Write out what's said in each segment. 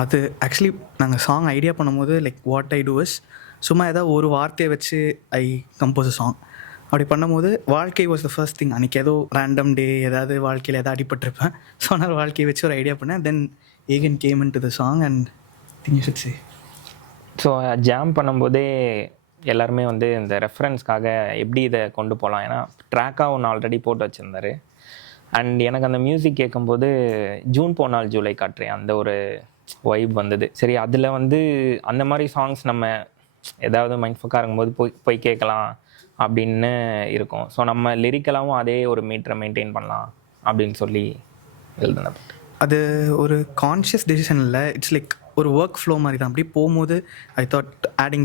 அது ஆக்சுவலி நாங்கள் song idea பண்ணும்போது like what I do is சும்மா ஏதாவது ஒரு வார்த்தையை வச்சு ஐ கம்போஸ் அ சாங். அப்படி பண்ணும்போது வாழ்க்கை வாஸ் த ஃபர்ஸ்ட் திங். அன்றைக்கி ஏதோ ரேண்டம் டே ஏதாவது வாழ்க்கையில் ஏதாவது அடிபட்டிருப்பேன். ஸோ அதனால் வாழ்க்கையை வச்சு ஒரு ஐடியா பண்ணேன். Then Aegan came in to the song and think you should say. So jam பண்ணும்போதே எல்லாருமே வந்து இந்த ரெஃபரன்ஸ்க்காக எப்படி இதை கொண்டு போகலாம், ஏன்னா ட்ராக்காக ஒன்று ஆல்ரெடி போட்டு வச்சுருந்தாரு. அண்ட் எனக்கு அந்த மியூசிக் கேட்கும்போது ஜூன் போனால் ஜூலை காற்றே அந்த ஒரு வைப் வந்தது. சரி, அதில் வந்து அந்த மாதிரி சாங்ஸ் நம்ம ஏதாவது மைண்ட் ஃபோக்காக இருக்கும்போது போய் கேட்கலாம் அப்படின்னு இருக்கும். ஸோ நம்ம லிரிக்கலாகவும் அதே ஒரு மீட்டரை மெயின்டைன் பண்ணலாம் அப்படின்னு சொல்லி எழுதுனது. அது ஒரு கான்ஷியஸ் டெசிஷன் இல்லை, இட்ஸ் லைக் ஒரு ஒர்க் ஃப்ளோ மாதிரி தான். அப்படி போகும்போது ஐ தாட் ஆடிங்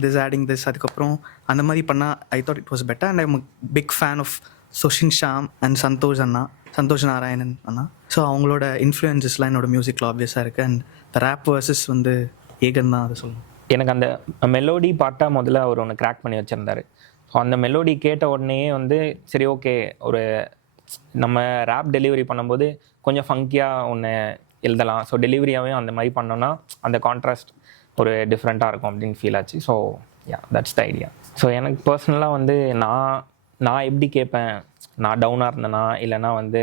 திஸ் அதுக்கப்புறம் அந்த மாதிரி பண்ணால் I thought it was better. And I'm big fan of Sushin Shyam and Santhosh Narayanan அண்ணா. ஸோ அவங்களோட இன்ஃப்ளூயன்சஸ்லாம் என்னோட மியூசிக்கில் ஆப்வியஸாக இருக்குது. அண்ட் த ரேப் வர்சஸ் வந்து ஏகன் தான் அதை சொல்லணும். எனக்கு அந்த மெலோடி பாட்டாக முதல்ல அவர் ஒன்று கிராக் பண்ணி வச்சுருந்தாரு. ஸோ அந்த மெலோடி கேட்ட உடனே வந்து சரி ஓகே, ஒரு நம்ம ரேப் டெலிவரி பண்ணும்போது கொஞ்சம் ஃபங்கியாக ஒன்று எழுதலாம். ஸோ டெலிவரியாகவும் அந்த மாதிரி பண்ணோன்னா அந்த கான்ட்ராஸ்ட் ஒரு டிஃப்ரெண்ட்டாக இருக்கும் அப்படின்னு ஃபீல் ஆச்சு. So that's the idea. So எனக்கு பர்சனலாக வந்து நான் எப்படி கேட்பேன், நான் டவுனாக இருந்தேன்னா இல்லைனா வந்து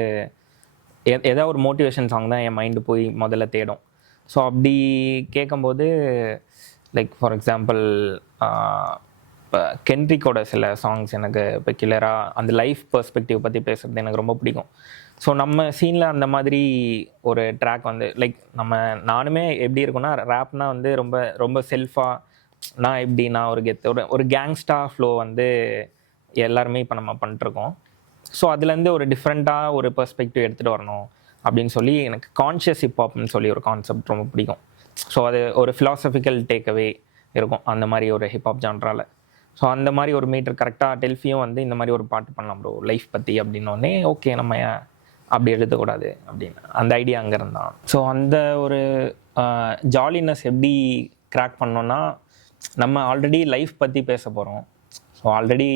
ஏதாவது ஒரு மோட்டிவேஷன் சாங் தான் என் மைண்டு போய் முதல்ல தேடும். ஸோ அப்படி கேட்கும்போது லைக் ஃபார் எக்ஸாம்பிள் இப்போ கென்ட்ரிக்கோட சில சாங்ஸ் எனக்கு பெக்யுலராக அந்த லைஃப் பெர்ஸ்பெக்டிவ் பற்றி பேசுகிறது எனக்கு ரொம்ப பிடிக்கும். ஸோ நம்ம சீனில் அந்த மாதிரி ஒரு ட்ராக் வந்து லைக் நானுமே எப்படி இருக்குன்னா ரேப்னால் வந்து ரொம்ப ரொம்ப செல்ஃபாக நான் ஒரு ஒரு கேங்ஸ்டா ஃப்ளோ வந்து எல்லாருமே இப்போ நம்ம பண்ணிட்டுருக்கோம். ஸோ அதுலேருந்து ஒரு டிஃப்ரெண்ட்டாக ஒரு பெர்ஸ்பெக்டிவ் எடுத்துகிட்டு வரணும் அப்படின்னு சொல்லி எனக்கு கான்ஷியஸ் ஹிப்ஹாப்னு சொல்லி ஒரு கான்செப்ட் ரொம்ப பிடிக்கும். ஸோ அது ஒரு ஃபிலாசபிக்கல் டேக்அவே இருக்கும் அந்த மாதிரி ஒரு ஹிப்ஹாப் ஜான்ரால். ஸோ அந்த மாதிரி ஒரு மீட்டர் கரெக்டாக டெல்ஃபியும் வந்து இந்த மாதிரி ஒரு பாட்டு பண்ணலாம் ப்ரோ லைஃப் பற்றி அப்படின்னோடனே ஓகே நம்ம அப்படி எழுதக்கூடாது அப்படின்னு அந்த ஐடியா அங்கே இருந்தான். ஸோ அந்த ஒரு ஜாலினஸ் எப்படி கிராக் பண்ணோன்னா நம்ம ஆல்ரெடி லைஃப் பற்றி பேச போகிறோம். ஸோ ஆல்ரெடி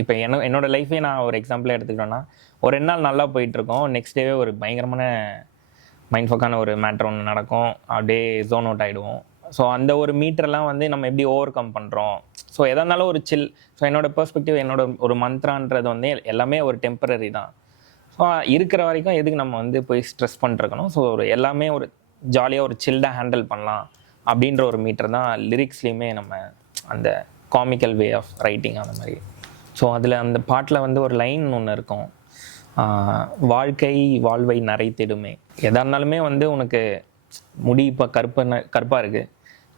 இப்போ என்னோடய லைஃபே நான் ஒரு எக்ஸாம்பிளாக எடுத்துக்கிட்டோன்னா ஒரு 2 நாள் நல்லா போயிட்டுருக்கோம், நெக்ஸ்ட் டேவே ஒரு பயங்கரமான மைண்ட் ஃபோக்கான ஒரு மேட்ரு ஒன்று நடக்கும், அப்படியே ஜோன் அவுட் ஆகிடுவோம். ஸோ அந்த ஒரு மீட்டரெல்லாம் வந்து நம்ம எப்படி ஓவர் கம் பண்ணுறோம். ஸோ எதாக இருந்தாலும் ஒரு சில். ஸோ என்னோடய பெர்ஸ்பெக்டிவ் என்னோட ஒரு மந்த்ரான்றது வந்து எல்லாமே ஒரு டெம்பரரி தான். ஸோ இருக்கிற வரைக்கும் எதுக்கு நம்ம வந்து போய் ஸ்ட்ரெஸ் பண்ணிருக்கணும். ஸோ ஒரு எல்லாமே ஒரு ஜாலியாக ஒரு சில்டாக ஹேண்டில் பண்ணலாம் அப்படின்ற ஒரு மீட்டர் தான் லிரிக்ஸ்லேயுமே நம்ம அந்த காமிக்கல் வே ஆஃப் ரைட்டிங் அந்த மாதிரி. ஸோ அதில் அந்த பாட்டில் வந்து ஒரு லைன் ஒன்று இருக்கும், வாழ்க்கை வாழ்வை நரைத்திடுமே. எதாக இருந்தாலுமே வந்து உனக்கு முடி இப்போ கருப்பாக இருக்குது,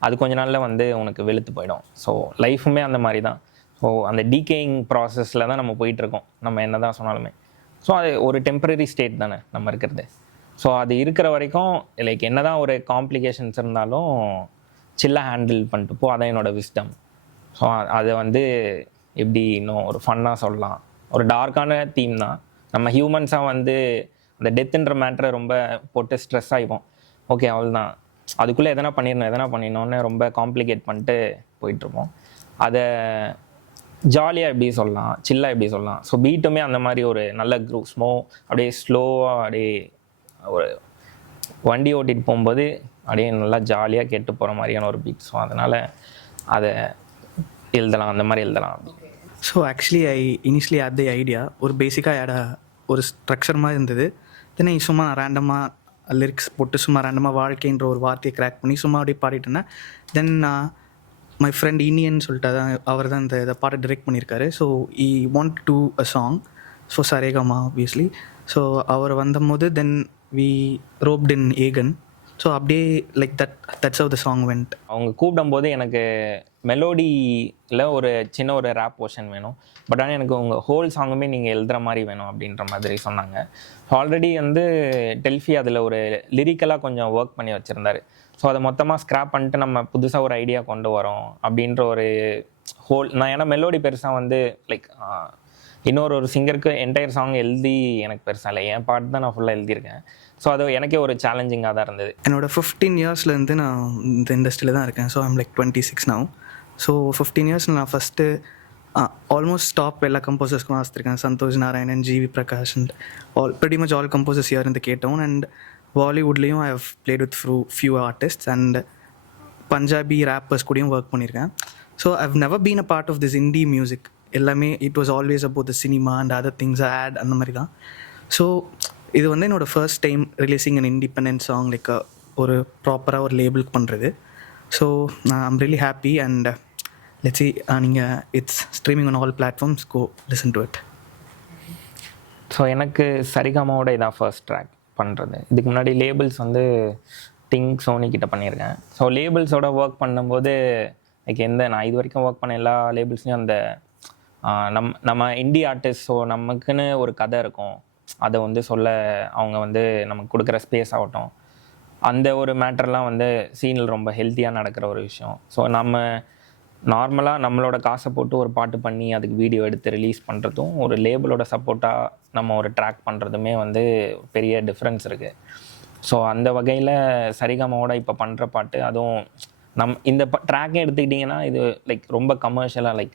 அது கொஞ்ச நாளில் வந்து உனக்கு வெளுத்து போயிடும். ஸோ லைஃபுமே அந்த மாதிரி தான். ஸோ அந்த டீகேயிங் ப்ராசஸில் தான் நம்ம போயிட்டுருக்கோம் நம்ம என்ன தான் சொன்னாலுமே. ஸோ அது ஒரு டெம்பரரி ஸ்டேட் தானே நம்ம இருக்கிறது. ஸோ அது இருக்கிற வரைக்கும் லைக் என்ன தான் ஒரு காம்ப்ளிகேஷன்ஸ் இருந்தாலும் சில்லாக ஹேண்டில் பண்ணிட்டு போ, அதான் என்னோடய விஸ்டம். ஸோ அதை வந்து எப்படி இன்னும் ஒரு ஃபன்னாக சொல்லலாம். ஒரு டார்க்கான தீம் தான். நம்ம ஹியூமன்ஸாக வந்து அந்த டெத்துன்ற மேட்ரை ரொம்ப போட்டு ஸ்ட்ரெஸ் ஆகிப்போம். ஓகே அவ்வளோதான், அதுக்குள்ளே எதனா பண்ணிடணும்னு ரொம்ப காம்ப்ளிகேட் பண்ணிட்டு போயிட்டுருப்போம். அதை ஜாலியாக எப்படி சொல்லலாம், சில்லாக எப்படி சொல்லலாம். ஸோ பீட்டுமே அந்த மாதிரி ஒரு நல்ல குரூப் அப்படியே ஸ்லோவாக அப்படியே ஒரு வண்டி ஓட்டிகிட்டு போகும்போது அப்படியே நல்லா ஜாலியாக கேட்டு போகிற மாதிரியான ஒரு பீட். ஸோ அதனால் அதை எழுதலாம், அந்த மாதிரி எழுதலாம் அப்படி. So actually I initially hate the idea, ஒரு பேசிக்காக ஒரு ஸ்ட்ரக்சர் மாதிரி இருந்தது. தென் சும்மா ரேண்டமாக லிரிக்ஸ் போட்டு சும்மா ரேண்டமாக வாழ்க்கைன்ற ஒரு வார்த்தையை கிராக் பண்ணி சும்மா அப்படியே பாடிட்டு இருந்தேன். தென் மை ஃப்ரெண்ட் இனியன் சொல்லிட்டு அவர் தான் இதை பாட்டை டிரெக்ட் பண்ணியிருக்காரு. So I want to a song so Saregama obviously. So அவர் வந்தபோது then we roped in Aegan. So அப்படியே like that's how the song went. அவங்க கூப்பிடும்போது எனக்கு மெலோடியில் ஒரு சின்ன ஒரு ரேப் போர்ஷன் வேணும், பட் ஆனால் எனக்கு உங்கள் ஹோல் சாங்குமே நீங்கள் எழுதுகிற மாதிரி வேணும் அப்படின்ற மாதிரி சொன்னாங்க. ஆல்ரெடி வந்து டெல்ஃபி அதில் ஒரு லிரிக்கலாக கொஞ்சம் ஒர்க் பண்ணி வச்சுருந்தாரு. ஸோ அதை மொத்தமாக ஸ்க்ராப் பண்ணிட்டு நம்ம புதுசாக ஒரு ஐடியா கொண்டு வரோம் அப்படின்ற ஒரு ஹோல். நான் ஏன்னா மெலோடி பெருசாக வந்து லைக் இன்னொரு சிங்கருக்கு என்டையர் சாங் எழுதி எனக்கு பெருசாக இல்லை, என் பாட்டு தான் நான் ஃபுல்லாக எழுதியிருக்கேன். ஸோ அது எனக்கே ஒரு சேலஞ்சிங்காக தான் இருந்தது. என்னோடய 15 இயர்ஸ்லேருந்து நான் இந்த இண்டஸ்ட்ரியில் தான் இருக்கேன். So I'm like 26 now. So 15 years நான் ஃபஸ்ட்டு ஆல்மோஸ்ட் டாப் எல்லா கம்போசர்ஸ்க்கும் வாசித்திருக்கேன். Santhosh Narayanan, GV Prakash and pretty much all composers here in the K-Town. And பாலிவுட்லேயும் I have played with few artists and Punjabi rappers கூடயும் ஒர்க் பண்ணியிருக்கேன். So I've never been a part of this indie music. எல்லாமே it was always about the cinema and other things ஆட் அந்த மாதிரி தான். So இது வந்து என்னோடய first time releasing an independent song like ஒரு ப்ராப்பராக ஒரு லேபிளுக்கு பண்ணுறது. So I'm really happy and let's see நீங்கள் it's streaming on all platforms, go listen to it. So எனக்கு சரிகமாவோட இதான் ஃபர்ஸ்ட் ட்ராக் பண்ணுறது. இதுக்கு முன்னாடி லேபிள்ஸ் வந்து சோனி கிட்ட பண்ணியிருக்கேன். ஸோ லேபிள்ஸோட ஒர்க் பண்ணும்போது லைக் நான் இது வரைக்கும் ஒர்க் பண்ண எல்லா லேபிள்ஸ்லையும் அந்த நம்ம இண்டி ஆர்டிஸ்ட், ஸோ நமக்குன்னு ஒரு கதை இருக்கும், அதை வந்து சொல்ல அவங்க வந்து நமக்கு கொடுக்குற ஸ்பேஸ் ஆகட்டும், அந்த ஒரு மேட்டர்லாம் வந்து சீனில் ரொம்ப ஹெல்த்தியாக நடக்கிற ஒரு விஷயம். ஸோ நம்ம நார்மலாக நம்மளோட காசை போட்டு ஒரு பாட்டு பண்ணி அதுக்கு வீடியோ எடுத்து ரிலீஸ் பண்ணுறதும், ஒரு லேபிளோட சப்போர்ட்டாக நம்ம ஒரு ட்ராக் பண்ணுறதுமே வந்து பெரிய டிஃப்ரென்ஸ் இருக்குது. ஸோ அந்த வகையில் சரிகமாவோட இப்போ பண்ணுற பாட்டு, அதுவும் இந்த ட்ராக்கே எடுத்துக்கிட்டிங்கன்னா இது லைக் ரொம்ப கமர்ஷியலாக, லைக்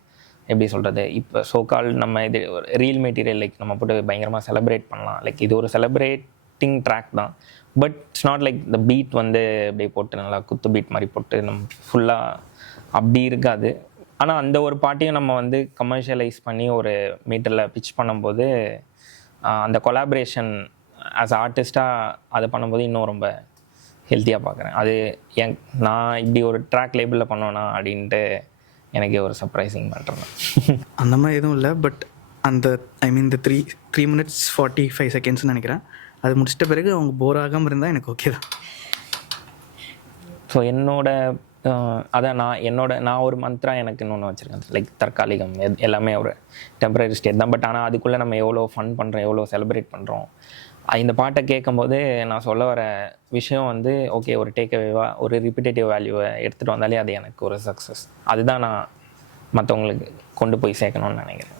எப்படி சொல்கிறது, இப்போ சோகால் நம்ம இது ரீல் மெட்டீரியல் லைக் நம்ம போட்டு பயங்கரமாக செலிப்ரேட் பண்ணலாம். லைக் இது ஒரு செலிப்ரேட்டிங் ட்ராக் தான். But it's not like the beat வந்து அப்படியே போட்டு நல்லா குத்து பீட் மாதிரி போட்டு நம்ம ஃபுல்லாக அப்படி இருக்காது. ஆனால் அந்த ஒரு பாட்டையும் நம்ம வந்து கமர்ஷியலைஸ் பண்ணி ஒரு மீட்டரில் பிச் பண்ணும்போது அந்த கொலாபரேஷன் ஆஸ் ஆர்டிஸ்ட்டாக அதை பண்ணும்போது இன்னும் ரொம்ப ஹெல்த்தியாக பார்க்குறேன். அது நான் இப்படி ஒரு ட்ராக் லேபிளில் பண்ணோன்னா அப்படின்ட்டு எனக்கு ஒரு சர்ப்ரைசிங் மேட்டர் தான். அந்த மாதிரி எதுவும் இல்லை. பட் அந்த இந்த 3 minutes 45 secondsன்னு நினைக்கிறேன். அது முடிச்சிட்ட பிறகு அவங்க போர் ஆகாமல் இருந்தால் எனக்கு ஓகே தான். ஸோ அதான் நான் ஒரு மந்த்ரா எனக்கு இன்னொன்று வச்சுருக்கேன், லைக் தற்காலிகம், எல்லாமே ஒரு டெம்பரரி ஸ்டேட் தான். பட் ஆனால் அதுக்குள்ளே நம்ம எவ்வளோ ஃபன் பண்ணுறோம், எவ்வளோ செலிப்ரேட் பண்ணுறோம். இந்த பாட்டை கேட்கும்போது நான் சொல்ல வர விஷயம் வந்து ஓகே, ஒரு டேக்அவேவாக ஒரு ரிப்பிட்டேட்டிவ் வேல்யூவை எடுத்துகிட்டு வந்தாலே அது எனக்கு ஒரு சக்ஸஸ். அதுதான் நான் மற்றவங்களுக்கு கொண்டு போய் சேர்க்கணும்னு நினைக்கிறேன்.